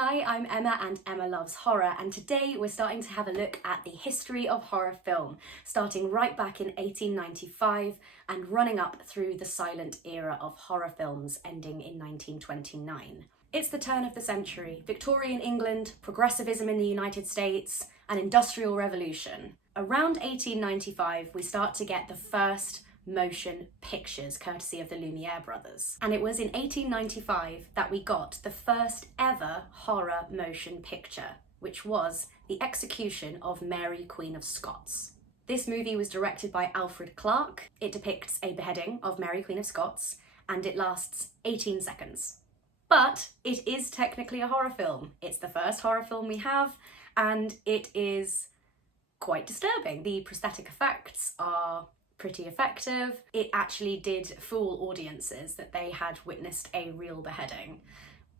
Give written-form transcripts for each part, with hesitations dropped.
Hi, I'm Emma and Emma Loves Horror, and today we're starting to have a look at the history of horror film, starting right back in 1895 and running up through the silent era of horror films ending in 1929. It's the turn of the century, Victorian England, progressivism in the United States, an industrial revolution. Around 1895 we start to get the first motion pictures courtesy of the Lumiere brothers. And it was in 1895 that we got the first ever horror motion picture, which was The Execution of Mary, Queen of Scots. This movie was directed by Alfred Clarke. It depicts a beheading of Mary, Queen of Scots, and it lasts 18 seconds. But it is technically a horror film. It's the first horror film we have, and it is quite disturbing. The prosthetic effects are pretty effective. It actually did fool audiences that they had witnessed a real beheading,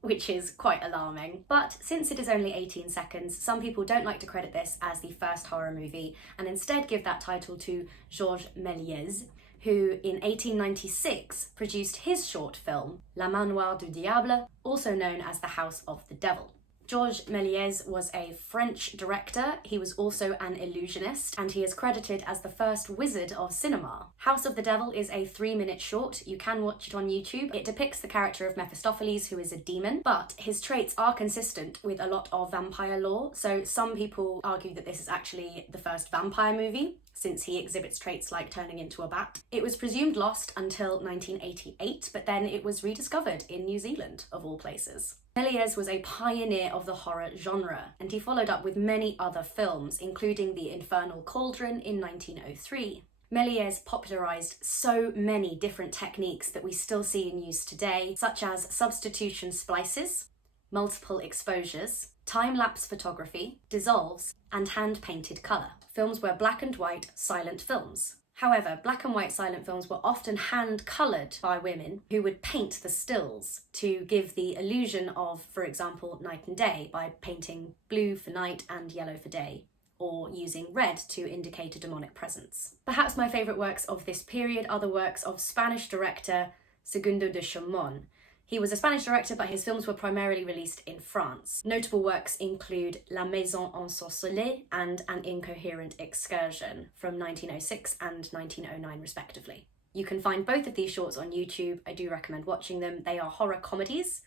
which is quite alarming. But since it is only 18 seconds, some people don't like to credit this as the first horror movie and instead give that title to Georges Méliès, who in 1896 produced his short film, La Manoir du Diable, also known as The House of the Devil. Georges Méliès was a French director. He was also an illusionist, and he is credited as the first wizard of cinema. House of the Devil is a 3-minute short. You can watch it on YouTube. It depicts the character of Mephistopheles, who is a demon, but his traits are consistent with a lot of vampire lore, so some people argue that this is actually the first vampire movie, since he exhibits traits like turning into a bat. It was presumed lost until 1988, but then it was rediscovered in New Zealand, of all places. Méliès was a pioneer of the horror genre, and he followed up with many other films, including The Infernal Cauldron in 1903. Méliès popularised so many different techniques that we still see in use today, such as substitution splices, multiple exposures, time-lapse photography, dissolves, and hand-painted colour. Films were black and white silent films. However, black and white silent films were often hand-coloured by women who would paint the stills to give the illusion of, for example, night and day by painting blue for night and yellow for day, or using red to indicate a demonic presence. Perhaps my favourite works of this period are the works of Spanish director Segundo de Chomón. He was a Spanish director, but his films were primarily released in France. Notable works include La Maison Ensorcelée and An Incoherent Excursion from 1906 and 1909 respectively. You can find both of these shorts on YouTube. I do recommend watching them. They are horror comedies,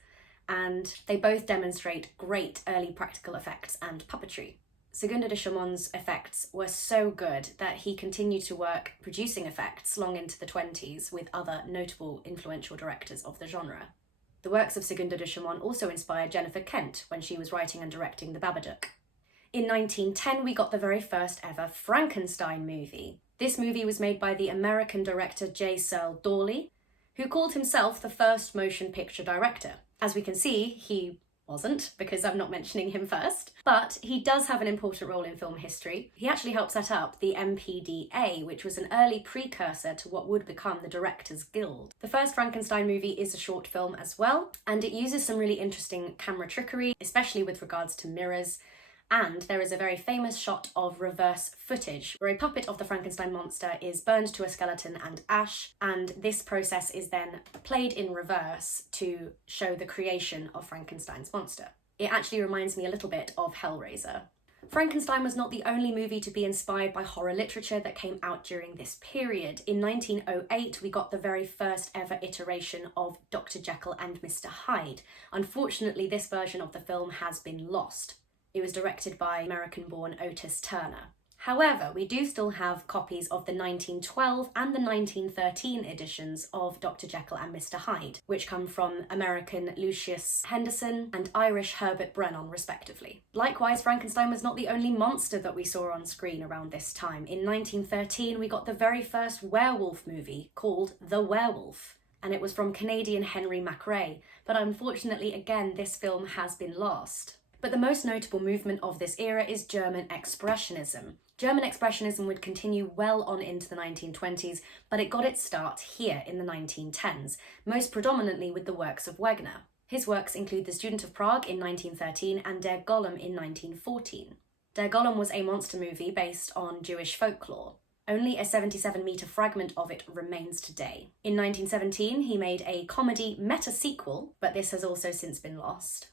and they both demonstrate great early practical effects and puppetry. Segundo de Chomón's effects were so good that he continued to work producing effects long into the 20s with other notable influential directors of the genre. The works of Segundo de Chomón also inspired Jennifer Kent when she was writing and directing The Babadook. In 1910, we got the very first ever Frankenstein movie. This movie was made by the American director J. Searle Dawley, who called himself the first motion picture director. As we can see, he wasn't, because I'm not mentioning him first, but he does have an important role in film history. He actually helped set up the MPDA, which was an early precursor to what would become the Directors Guild. The first Frankenstein movie is a short film as well, and it uses some really interesting camera trickery, especially with regards to mirrors. And there is a very famous shot of reverse footage where a puppet of the Frankenstein monster is burned to a skeleton and ash, and this process is then played in reverse to show the creation of Frankenstein's monster. It actually reminds me a little bit of Hellraiser. Frankenstein was not the only movie to be inspired by horror literature that came out during this period. In 1908, we got the very first ever iteration of Dr. Jekyll and Mr. Hyde. Unfortunately, this version of the film has been lost. It was directed by American-born Otis Turner. However, we do still have copies of the 1912 and the 1913 editions of Dr. Jekyll and Mr. Hyde, which come from American Lucius Henderson and Irish Herbert Brennan, respectively. Likewise, Frankenstein was not the only monster that we saw on screen around this time. In 1913, we got the very first werewolf movie called The Werewolf, and it was from Canadian Henry MacRae, but unfortunately, again, this film has been lost. But the most notable movement of this era is German Expressionism. German Expressionism would continue well on into the 1920s, but it got its start here in the 1910s, most predominantly with the works of Wegener. His works include The Student of Prague in 1913 and Der Golem in 1914. Der Golem was a monster movie based on Jewish folklore. Only a 77-metre fragment of it remains today. In 1917, he made a comedy meta-sequel, but this has also since been lost.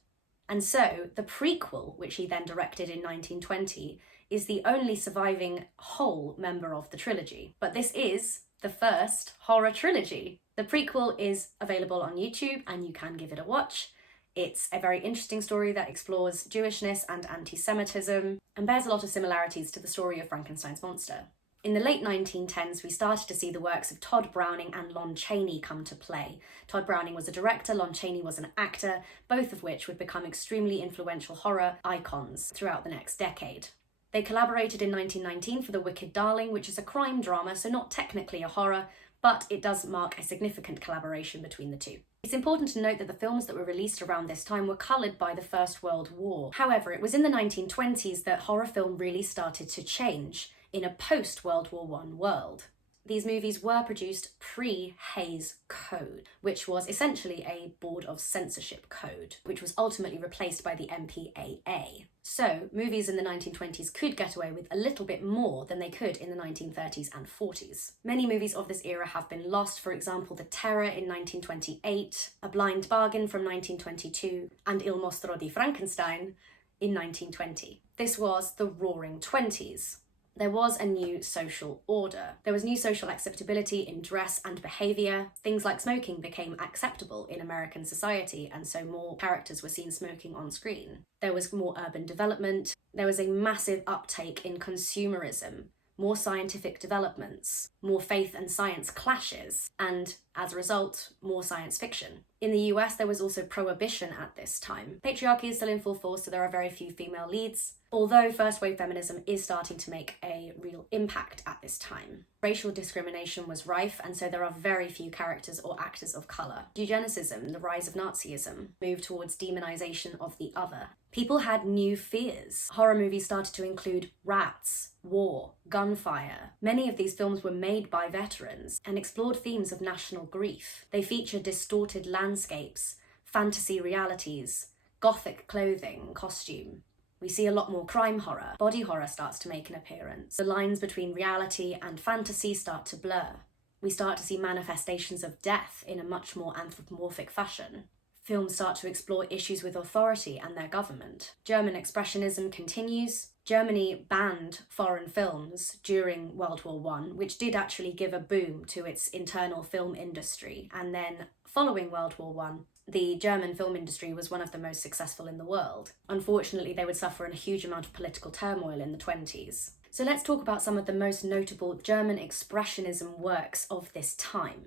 And so the prequel, which he then directed in 1920, is the only surviving whole member of the trilogy. But this is the first horror trilogy. The prequel is available on YouTube and you can give it a watch. It's a very interesting story that explores Jewishness and anti-Semitism and bears a lot of similarities to the story of Frankenstein's monster. In the late 1910s, we started to see the works of Todd Browning and Lon Chaney come to play. Todd Browning was a director, Lon Chaney was an actor, both of which would become extremely influential horror icons throughout the next decade. They collaborated in 1919 for The Wicked Darling, which is a crime drama, so not technically a horror, but it does mark a significant collaboration between the two. It's important to note that the films that were released around this time were coloured by the First World War. However, it was in the 1920s that horror film really started to change in a post-World War I world. These movies were produced pre-Hays Code, which was essentially a board of censorship code, which was ultimately replaced by the MPAA. So, movies in the 1920s could get away with a little bit more than they could in the 1930s and 40s. Many movies of this era have been lost, for example, The Terror in 1928, A Blind Bargain from 1922, and Il Mostro di Frankenstein in 1920. This was the Roaring Twenties. There was a new social order. There was new social acceptability in dress and behaviour. Things like smoking became acceptable in American society, and so more characters were seen smoking on screen. There was more urban development. There was a massive uptake in consumerism, more scientific developments, more faith and science clashes, and as a result, more science fiction. In the US, there was also prohibition at this time. Patriarchy is still in full force, so there are very few female leads, although first-wave feminism is starting to make a real impact at this time. Racial discrimination was rife, and so there are very few characters or actors of colour. Eugenicism, the rise of Nazism, moved towards demonization of the other. People had new fears. Horror movies started to include rats, war, gunfire. Many of these films were made by veterans and explored themes of national grief. They featured distorted landscapes, fantasy realities, gothic clothing, costume. We see a lot more crime horror. Body horror starts to make an appearance. The lines between reality and fantasy start to blur. We start to see manifestations of death in a much more anthropomorphic fashion. Films start to explore issues with authority and their government. German expressionism continues. Germany banned foreign films during World War I, which did actually give a boom to its internal film industry. And then following World War I, the German film industry was one of the most successful in the world. Unfortunately, they would suffer a huge amount of political turmoil in the 20s. So let's talk about some of the most notable German expressionism works of this time.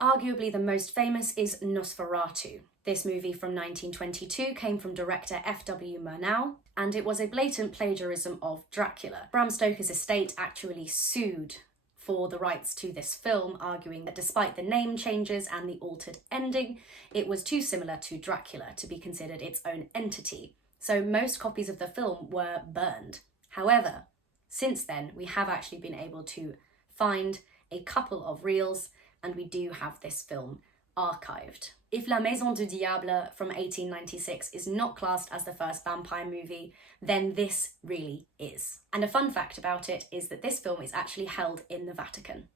Arguably the most famous is Nosferatu. This movie from 1922 came from director F.W. Murnau, and it was a blatant plagiarism of Dracula. Bram Stoker's estate actually sued for the rights to this film, arguing that despite the name changes and the altered ending, it was too similar to Dracula to be considered its own entity. So most copies of the film were burned. However, since then, we have actually been able to find a couple of reels, and we do have this film archived. If La Maison du Diable from 1896 is not classed as the first vampire movie, then this really is. And a fun fact about it is that this film is actually held in the Vatican.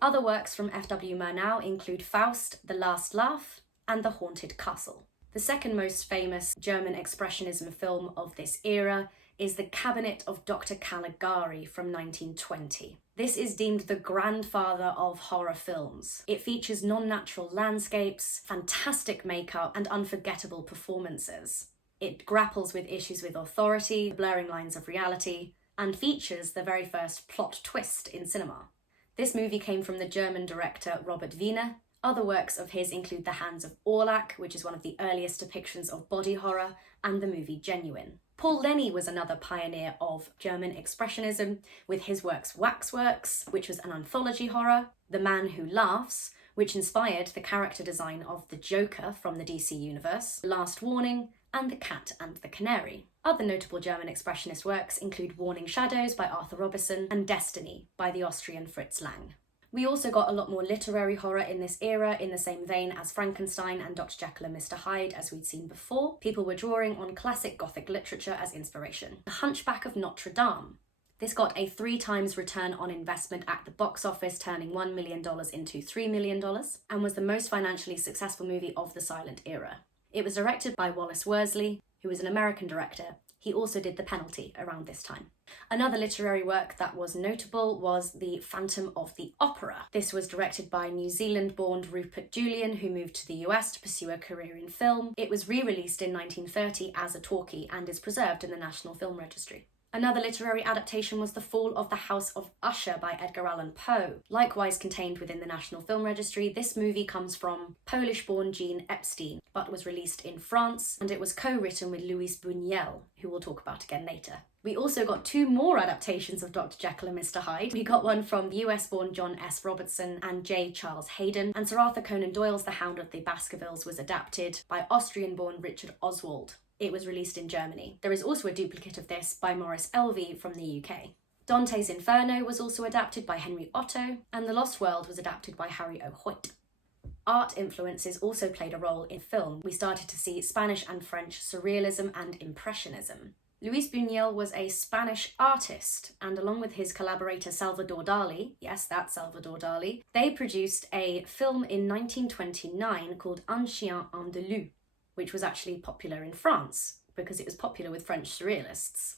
Other works from F.W. Murnau include Faust, The Last Laugh, and The Haunted Castle. The second most famous German expressionism film of this era is The Cabinet of Dr. Caligari from 1920. This is deemed the grandfather of horror films. It features non-natural landscapes, fantastic makeup, and unforgettable performances. It grapples with issues with authority, blurring lines of reality, and features the very first plot twist in cinema. This movie came from the German director Robert Wiener. Other works of his include The Hands of Orlak, which is one of the earliest depictions of body horror, and the movie Genuine. Paul Lenny was another pioneer of German expressionism with his works Waxworks, which was an anthology horror, The Man Who Laughs, which inspired the character design of the Joker from the DC universe, Last Warning, and The Cat and the Canary. Other notable German expressionist works include Warning Shadows by Arthur Robison and Destiny by the Austrian Fritz Lang. We also got a lot more literary horror in this era, in the same vein as Frankenstein and Dr. Jekyll and Mr. Hyde, as we'd seen before. People were drawing on classic Gothic literature as inspiration. The Hunchback of Notre Dame. This got a 3 times return on investment at the box office, turning $1 million into $3 million, and was the most financially successful movie of the silent era. It was directed by Wallace Worsley, who was an American director. He also did The Penalty around this time. Another literary work that was notable was The Phantom of the Opera. This was directed by New Zealand-born Rupert Julian, who moved to the US to pursue a career in film. It was re-released in 1930 as a talkie and is preserved in the National Film Registry. Another literary adaptation was The Fall of the House of Usher by Edgar Allan Poe. Likewise contained within the National Film Registry, this movie comes from Polish-born Jean Epstein, but was released in France, and it was co-written with Louis Buñuel, who we'll talk about again later. We also got 2 more adaptations of Dr. Jekyll and Mr. Hyde. We got one from US-born John S. Robertson and J. Charles Hayden, and Sir Arthur Conan Doyle's The Hound of the Baskervilles was adapted by Austrian-born Richard Oswald. It was released in Germany. There is also a duplicate of this by Maurice Elvey from the UK. Dante's Inferno was also adapted by Henry Otto, and The Lost World was adapted by Harry O. Hoyt. Art influences also played a role in film. We started to see Spanish and French surrealism and impressionism. Luis Buñuel was a Spanish artist, and along with his collaborator Salvador Dali, yes, that's Salvador Dali, they produced a film in 1929 called Un Chien Andalou, which was actually popular in France because it was popular with French surrealists.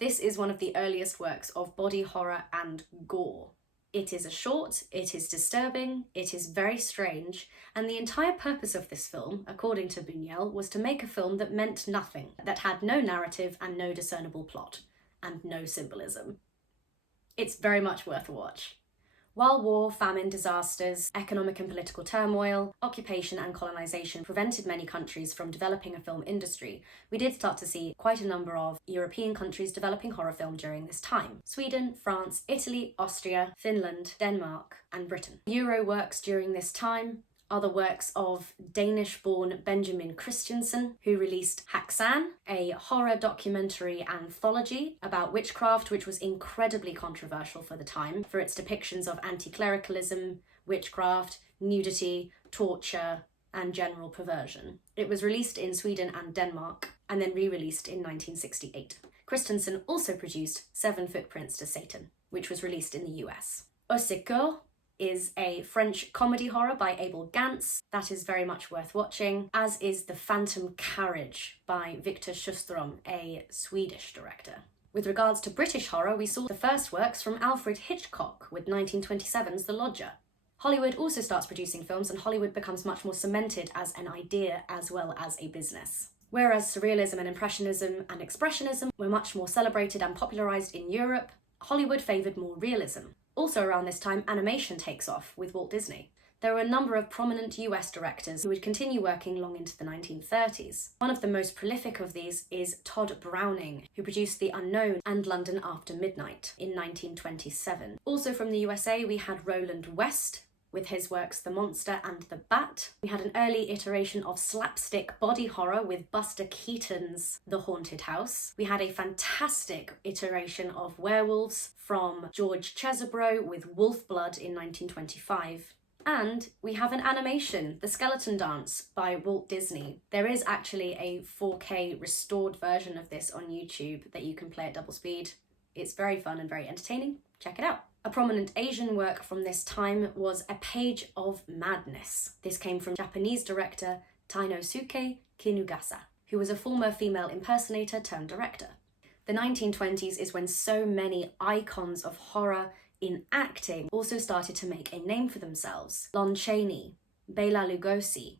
This is one of the earliest works of body horror and gore. It is a short, it is disturbing, it is very strange, and the entire purpose of this film, according to Buñuel, was to make a film that meant nothing, that had no narrative and no discernible plot, and no symbolism. It's very much worth a watch. While war, famine, disasters, economic and political turmoil, occupation and colonisation prevented many countries from developing a film industry, we did start to see quite a number of European countries developing horror film during this time. Sweden, France, Italy, Austria, Finland, Denmark and Britain. Euro works during this time are the works of Danish-born Benjamin Christensen, who released Haxan, a horror documentary anthology about witchcraft, which was incredibly controversial for the time for its depictions of anti-clericalism, witchcraft, nudity, torture, and general perversion. It was released in Sweden and Denmark, and then re-released in 1968. Christensen also produced 7 Footprints to Satan, which was released in the US. Au Secours is a French comedy horror by Abel Gance that is very much worth watching, as is The Phantom Carriage by Victor Sjöström, a Swedish director. With regards to British horror, we saw the first works from Alfred Hitchcock with 1927's The Lodger. Hollywood also starts producing films, and Hollywood becomes much more cemented as an idea as well as a business. Whereas Surrealism and Impressionism and Expressionism were much more celebrated and popularised in Europe, Hollywood favoured more realism. Also around this time, animation takes off with Walt Disney. There were a number of prominent US directors who would continue working long into the 1930s. One of the most prolific of these is Todd Browning, who produced The Unknown and London After Midnight in 1927. Also from the USA, we had Roland West, with his works The Monster and the Bat. We had an early iteration of slapstick body horror with Buster Keaton's The Haunted House. We had a fantastic iteration of werewolves from George Chesebro with Wolf Blood in 1925. And we have an animation, The Skeleton Dance by Walt Disney. There is actually a 4K restored version of this on YouTube that you can play at double speed. It's very fun and very entertaining. Check it out. A prominent Asian work from this time was A Page of Madness. This came from Japanese director Tainosuke Kinugasa, who was a former female impersonator turned director. The 1920s is when so many icons of horror in acting also started to make a name for themselves. Lon Chaney, Bela Lugosi,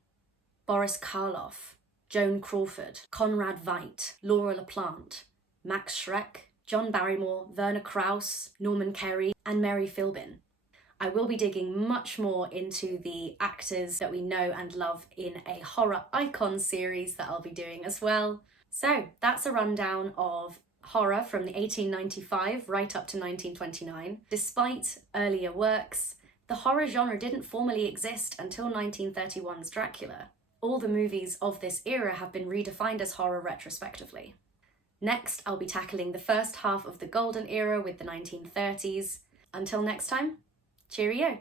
Boris Karloff, Joan Crawford, Conrad Veidt, Laura LaPlante, Max Schreck, John Barrymore, Werner Krauss, Norman Kerry, and Mary Philbin. I will be digging much more into the actors that we know and love in a horror icon series that I'll be doing as well. So that's a rundown of horror from the 1895 right up to 1929. Despite earlier works, the horror genre didn't formally exist until 1931's Dracula. All the movies of this era have been redefined as horror retrospectively. Next, I'll be tackling the first half of the golden era with the 1930s. Until next time, cheerio!